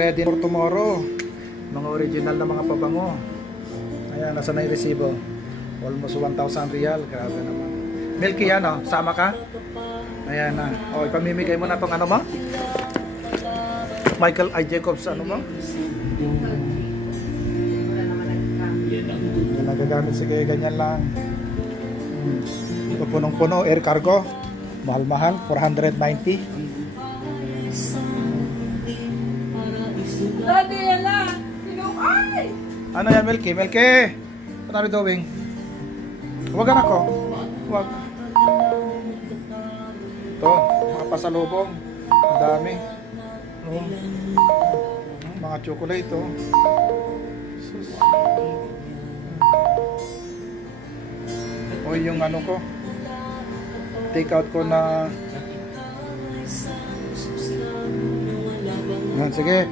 ready for tomorrow. Mga original na mga pabango. Ayan, nasa na yung resibo. Almost 1,000 real. Grabe naman. Milky yan, oh. Sama ka? Ayan na. O, ipamimigay mo na itong ano mo? Michael I. Jacobs, ano mo? Yan, nagagamit sige, ganyan lang. Ito punong-puno, air cargo. Mahal-mahal, 490. Daddy, ala! Sinukay! Ano yan, Milky? Milky! What are you doing? Huwagan ako. Huwag. Ito, mga pasalubong. Ang dami. Oh. Mga chocolate, oh. Sus. O yung ano ko. Take out ko na. Yan, sige.